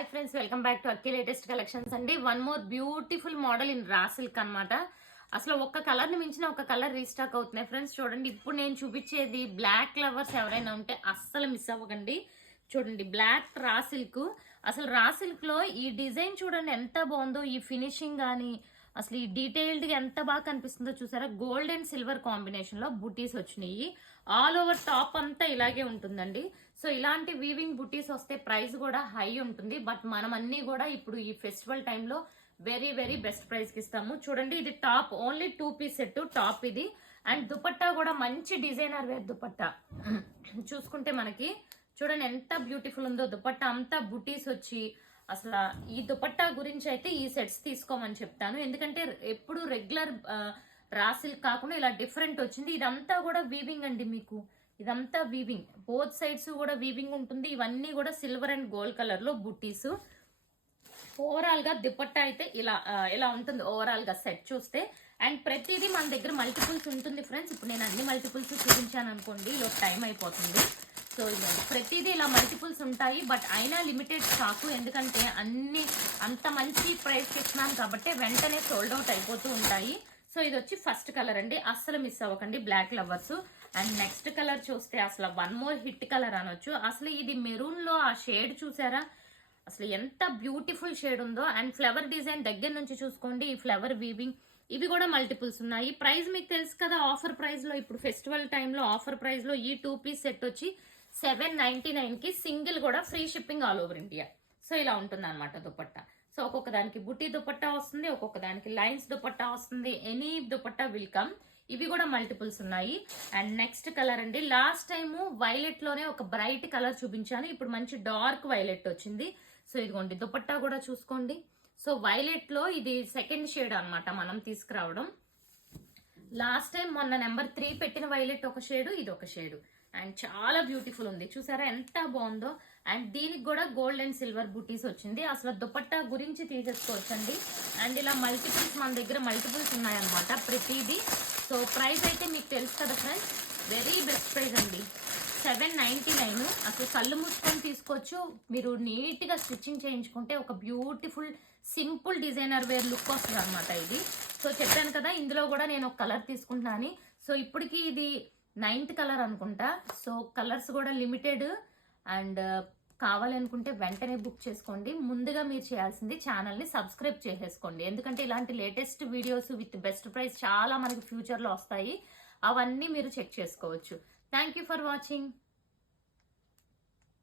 Hi friends, welcome back to Akki latest collections అండి. One more beautiful model in raw silk అనమాట. అసలు ఒక్క colour ని మించిన ఒక కలర్ రీస్టాక్ అవుతున్నాయి ఫ్రెండ్స్. చూడండి, ఇప్పుడు నేను చూపించేది బ్లాక్ లవర్స్ ఎవరైనా ఉంటే అస్సలు మిస్ అవ్వకండి. చూడండి, బ్లాక్ రా సిల్క్. అసలు రా సిల్క్ లో ఈ డిజైన్ చూడండి ఎంత బాగుందో. ఈ ఫినిషింగ్ కానీ అసలు ఈ డీటెయిల్డ్ గా ఎంత బాగా కనిపిస్తుందో చూసారా. గోల్డ్ అండ్ సిల్వర్ కాంబినేషన్ లో బుటీస్ వచ్చినాయి. ఆల్ ఓవర్ టాప్ అంతా ఇలాగే ఉంటుందండి. సో ఇలాంటి వీవింగ్ బుటీస్ వస్తే ప్రైస్ కూడా హై ఉంటుంది. బట్ మనం అన్ని కూడా ఇప్పుడు ఈ ఫెస్టివల్ టైంలో వెరీ వెరీ బెస్ట్ ప్రైస్ కి ఇస్తాము. చూడండి, ఇది top only 2 piece set top ఇది. అండ్ దుపట్టా కూడా మంచి డిజైనర్ వేర్ దుపట్టా. చూసుకుంటే మనకి చూడండి ఎంత బ్యూటిఫుల్ ఉందో. దుపట్టా అంతా బుటీస్ వచ్చి అసలు ఈ దుపట్టా గురించి అయితే ఈ సెట్స్ తీసుకోమని చెప్తాను. ఎందుకంటే ఎప్పుడు రెగ్యులర్ రా సిల్క్ కాకుండా ఇలా డిఫరెంట్ వచ్చింది. ఇదంతా కూడా వీవింగ్ అండి. మీకు ఇదంతా వీవింగ్, బోత్ సైడ్స్ కూడా వీవింగ్ ఉంటుంది. ఇవన్నీ కూడా సిల్వర్ అండ్ గోల్డ్ కలర్ లో బుట్టీస్. ఓవరాల్ గా దుపట్టా అయితే ఇలా ఉంటుంది ఓవరాల్ గా సెట్ చూస్తే. అండ్ ప్రతిదీ మన దగ్గర మల్టిపుల్స్ ఉంటుంది ఫ్రెండ్స్. ఇప్పుడు నేను అన్ని మల్టిపుల్స్ చూపించాను అనుకోండి, ఇలా టైం అయిపోతుంది. సో ప్రతిదీ ఇలా మల్టిపుల్స్ ఉంటాయి. బట్ అయినా లిమిటెడ్ స్టాక్, ఎందుకంటే అన్ని అంత మంచి ప్రైస్ ఇస్తున్నాను కాబట్టి వెంటనే సోల్డ్ అవుట్ అయిపోతూ ఉంటాయి. సో ఇది వచ్చి ఫస్ట్ కలర్ అండి, అస్సలు మిస్ అవ్వకండి, black lovers. And next colour చూస్తే అసలు వన్ మోర్ హిట్ కలర్ అనొచ్చు. అసలు ఇది మెరూన్ లో ఆ షేడ్ చూసారా, అసలు ఎంత బ్యూటిఫుల్ షేడ్ ఉందో. అండ్ ఫ్లవర్ డిజైన్ దగ్గర నుంచి చూసుకోండి, ఈ ఫ్లవర్ వీవింగ్ ఇవి కూడా మల్టిపుల్స్ ఉన్నాయి. ప్రైస్ మీకు తెలుసు కదా, ఆఫర్ ప్రైస్ లో ఇప్పుడు ఫెస్టివల్ టైంలో ఆఫర్ ప్రైస్ లో ఈ 2 పీస్ సెట్ వచ్చి 799 కి సింగిల్ కూడా free shipping all over India. So ఇలా ఉంటుంది అనమాట దుపట్టా. సో ఒక్కొక్క దానికి బుటీ దుపట్టా వస్తుంది, ఒక్కొక్క దానికి లైన్స్ దుపట్టా వస్తుంది. Any dupatta welcome. ఇవి కూడా మల్టిపుల్స్ ఉన్నాయి. అండ్ నెక్స్ట్ కలర్ అండి, లాస్ట్ టైము వైలెట్ లోనే ఒక బ్రైట్ కలర్ చూపించాను, ఇప్పుడు మంచి డార్క్ వైలెట్ వచ్చింది. సో ఇదిగోండి దుపట్టా కూడా చూసుకోండి. సో వైలెట్ లో ఇది సెకండ్ షేడ్ అనమాట మనం తీసుకురావడం. లాస్ట్ టైం మొన్న నెంబర్ 3 పెట్టిన వైలెట్ ఒక షేడు, ఇది ఒక షేడు. అండ్ చాలా బ్యూటిఫుల్ ఉంది, చూసారా ఎంత బాగుందో. అండ్ దీనికి కూడా గోల్డ్ అండ్ సిల్వర్ బుటీస్ వచ్చింది. అసలు దుపట్టా గురించి తీసేసుకోవచ్చండి. అండ్ ఇలా మల్టిపుల్స్ మన దగ్గర మల్టిపుల్స్ ఉన్నాయన్నమాట ప్రతిదీ. సో ప్రైస్ అయితే మీకు తెలుసు కదా ఫ్రెండ్స్, వెరీ బెస్ట్ ప్రైస్ అండి, 799. అసలు కళ్ళు మూసుకొని తీసుకోవచ్చు. మీరు నీట్ గా స్టిచ్చింగ్ చేయించుకుంటే ఒక beautiful simple designer wear look వస్తుంది అనమాట ఇది. సో చెప్పాను కదా, ఇందులో కూడా నేను ఒక కలర్ తీసుకుంటున్నాను. సో ఇప్పటికి ఇది 9th కలర్ అనుకుంటా. సో కలర్స్ కూడా లిమిటెడ్. అండ్ కావాలనుకుంటే వెంటనే బుక్ చేసుకోండి. ముందుగా మీరు చేయాల్సింది ఛానల్ని సబ్స్క్రైబ్ చేసేసుకోండి, ఎందుకంటే ఇలాంటి latest videos with best price చాలా మనకి ఫ్యూచర్లో వస్తాయి. అవన్నీ మీరు చెక్ చేసుకోవచ్చు. Thank you for watching.